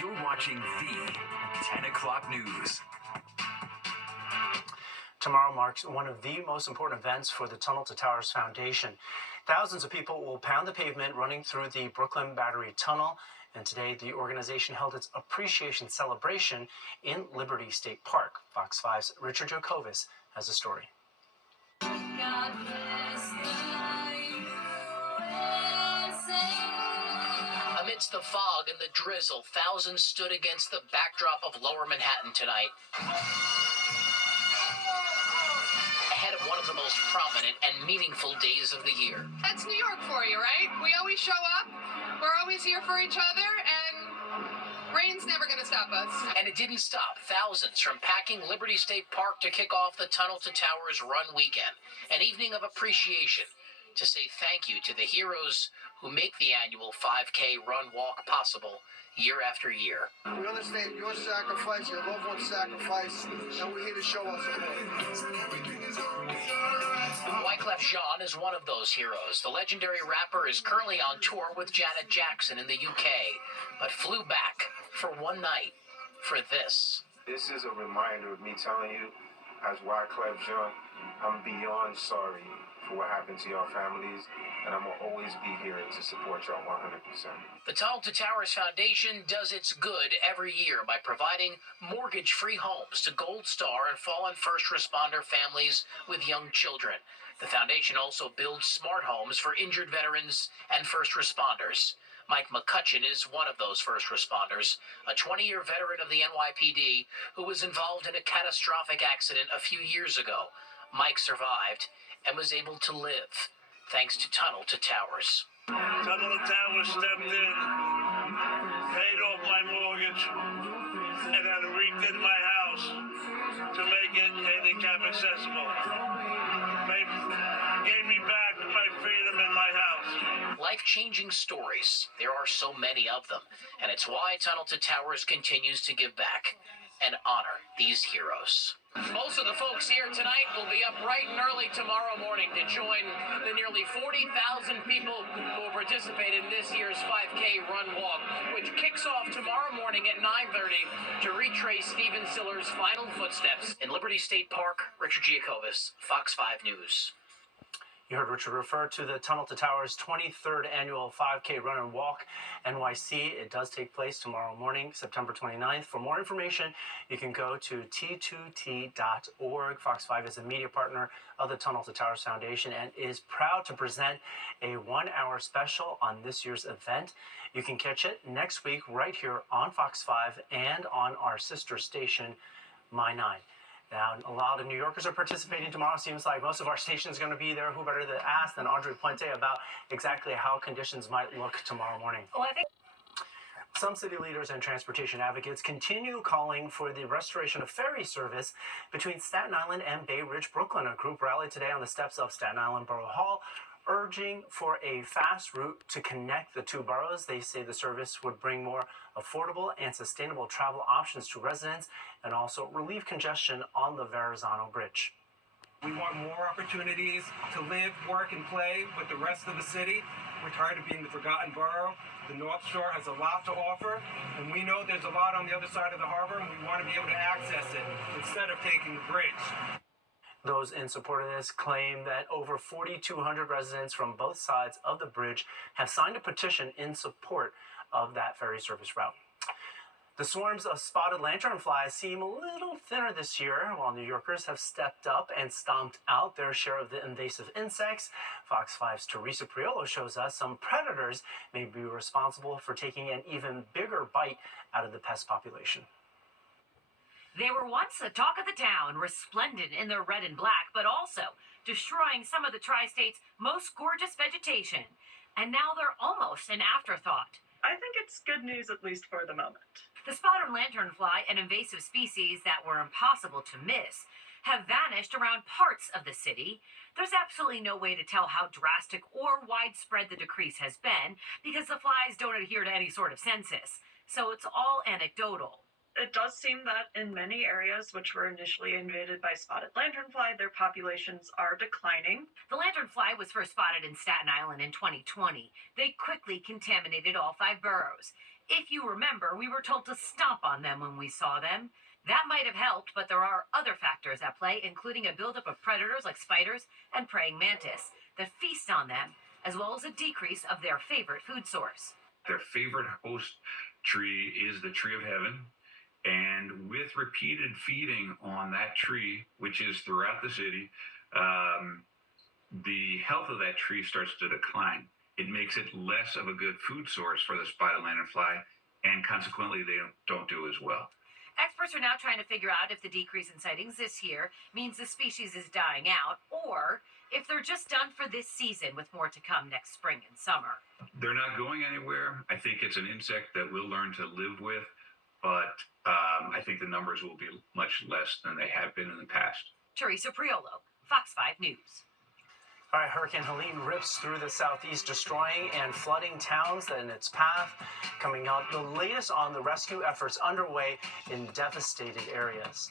You're watching the 10 o'clock news. Tomorrow marks one of the most important events for the Tunnel to Towers Foundation. Thousands of people will pound the pavement running through the Brooklyn Battery Tunnel. And today, the organization held its appreciation celebration in Liberty State Park. Fox 5's Richard Jacobus has a story. Amidst the fog and the drizzle, thousands stood against the backdrop of Lower Manhattan tonight, ahead of one of the most prominent and meaningful days of the year. That's New York for you, right? We always show up, we're always here for each other, and rain's never going to stop us. And it didn't stop. Thousands from packing Liberty State Park to kick off the Tunnel to Towers Run weekend, an evening of appreciation to say thank you to the heroes who make the annual 5K run walk possible year after year. We understand your sacrifice, your loved one's sacrifice, and we're here to show our support. Wyclef Jean is one of those heroes. The legendary rapper is currently on tour with Janet Jackson in the UK, but flew back for one night for this. This is a reminder of me telling you, as Wyclef Jean, I'm beyond sorry for what happened to your families, and I'm going to always be here to support y'all 100%. The Tunnel to Towers Foundation does its good every year by providing mortgage-free homes to Gold Star and fallen first responder families with young children. The foundation also builds smart homes for injured veterans and first responders. Mike McCutcheon is one of those first responders, a 20-year veteran of the NYPD who was involved in a catastrophic accident a few years ago. Mike survived and was able to live thanks to Tunnel to Towers. Tunnel to Towers stepped in, paid off my mortgage, and then redid my house to make it handicap accessible. Gave me back my freedom in my house. Life-changing stories. There are so many of them, and it's why Tunnel to Towers continues to give back and honor these heroes. Most of the folks here tonight will be up bright and early tomorrow morning to join the nearly 40,000 people who will participate in this year's 5K run walk, which kicks off tomorrow morning at 9:30 to retrace Steven Siller's final footsteps. In Liberty State Park, Richard Jacobus, Fox 5 News. You heard Richard refer to the Tunnel to Towers 23rd annual 5K Run and Walk NYC. It does take place tomorrow morning, September 29th. For more information, you can go to t2t.org. Fox 5 is a media partner of the Tunnel to Towers Foundation and is proud to present a 1-hour special on this year's event. You can catch it next week right here on Fox 5 and on our sister station, My 9. Now, a lot of New Yorkers are participating tomorrow. Seems like most of our stations are going to be there. Who better to ask than Audrey Puente about exactly how conditions might look tomorrow morning? Well, I think some city leaders and transportation advocates continue calling for the restoration of ferry service between Staten Island and Bay Ridge, Brooklyn. A group rallied today on the steps of Staten Island Borough Hall, urging for a fast route to connect the two boroughs. They say the service would bring more affordable and sustainable travel options to residents and also relieve congestion on the Verrazano Bridge. We want more opportunities to live, work, and play with the rest of the city. We're tired of being the forgotten borough. The North Shore has a lot to offer, and we know there's a lot on the other side of the harbor, and we want to be able to access it instead of taking the bridge. Those in support of this claim that over 4,200 residents from both sides of the bridge have signed a petition in support of that ferry service route. The swarms of spotted lanternflies seem a little thinner this year, while New Yorkers have stepped up and stomped out their share of the invasive insects. Fox 5's Teresa Priolo shows us some predators may be responsible for taking an even bigger bite out of the pest population. They were once the talk of the town, resplendent in their red and black, but also destroying some of the tri-state's most gorgeous vegetation. And now they're almost an afterthought. I think it's good news, at least for the moment. The spotted lanternfly, an invasive species that were impossible to miss, have vanished around parts of the city. There's absolutely no way to tell how drastic or widespread the decrease has been because the flies don't adhere to any sort of census. So it's all anecdotal. It does seem that in many areas which were initially invaded by spotted lanternfly, their populations are declining. The lanternfly was first spotted in Staten Island in 2020. They quickly contaminated all 5 boroughs. If you remember, we were told to stomp on them when we saw them. That might have helped, but there are other factors at play, including a buildup of predators like spiders and praying mantis that feast on them, as well as a decrease of their favorite food source. Their favorite host tree is the tree of heaven. And with repeated feeding on that tree, which is throughout the city, the health of that tree starts to decline. It makes it less of a good food source for the spotted lanternfly, and consequently, they don't do as well. Experts are now trying to figure out if the decrease in sightings this year means the species is dying out, or if they're just done for this season with more to come next spring and summer. They're not going anywhere. I think it's an insect that we'll learn to live with, but I think the numbers will be much less than they have been in the past. Teresa Priolo, Fox 5 News. All right, Hurricane Helene rips through the southeast, destroying and flooding towns in its path. Coming up, the latest on the rescue efforts underway in devastated areas.